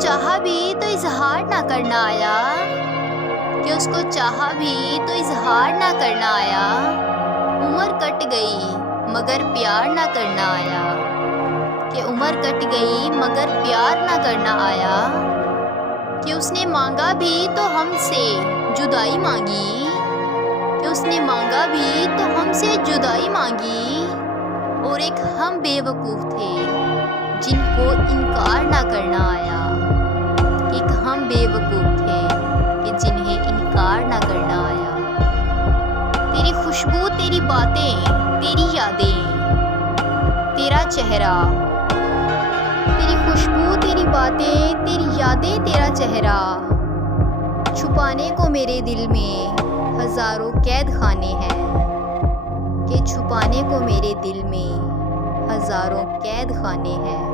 चाहा भी तो इजहार ना करना आया, कि उसको चाहा भी तो इजहार ना करना आया। उम्र कट गई मगर प्यार ना करना आया, कि उम्र कट गई मगर प्यार ना करना आया। कि उसने मांगा भी तो हमसे जुदाई मांगी, कि उसने मांगा भी तो हमसे जुदाई मांगी। और एक हम बेवकूफ़ थे जिनको इनकार ना करना आया, एक हम बेवकूफ़ थे कि जिन्हें इनकार ना करना आया। तेरी खुशबू, तेरी बातें, तेरी यादें, तेरा चेहरा। तेरी खुशबू, तेरी बातें, तेरी यादें, तेरा चेहरा। छुपाने को मेरे दिल में हज़ारों कैद खाने हैं, कि छुपाने को मेरे दिल में हज़ारों कैद खाने हैं।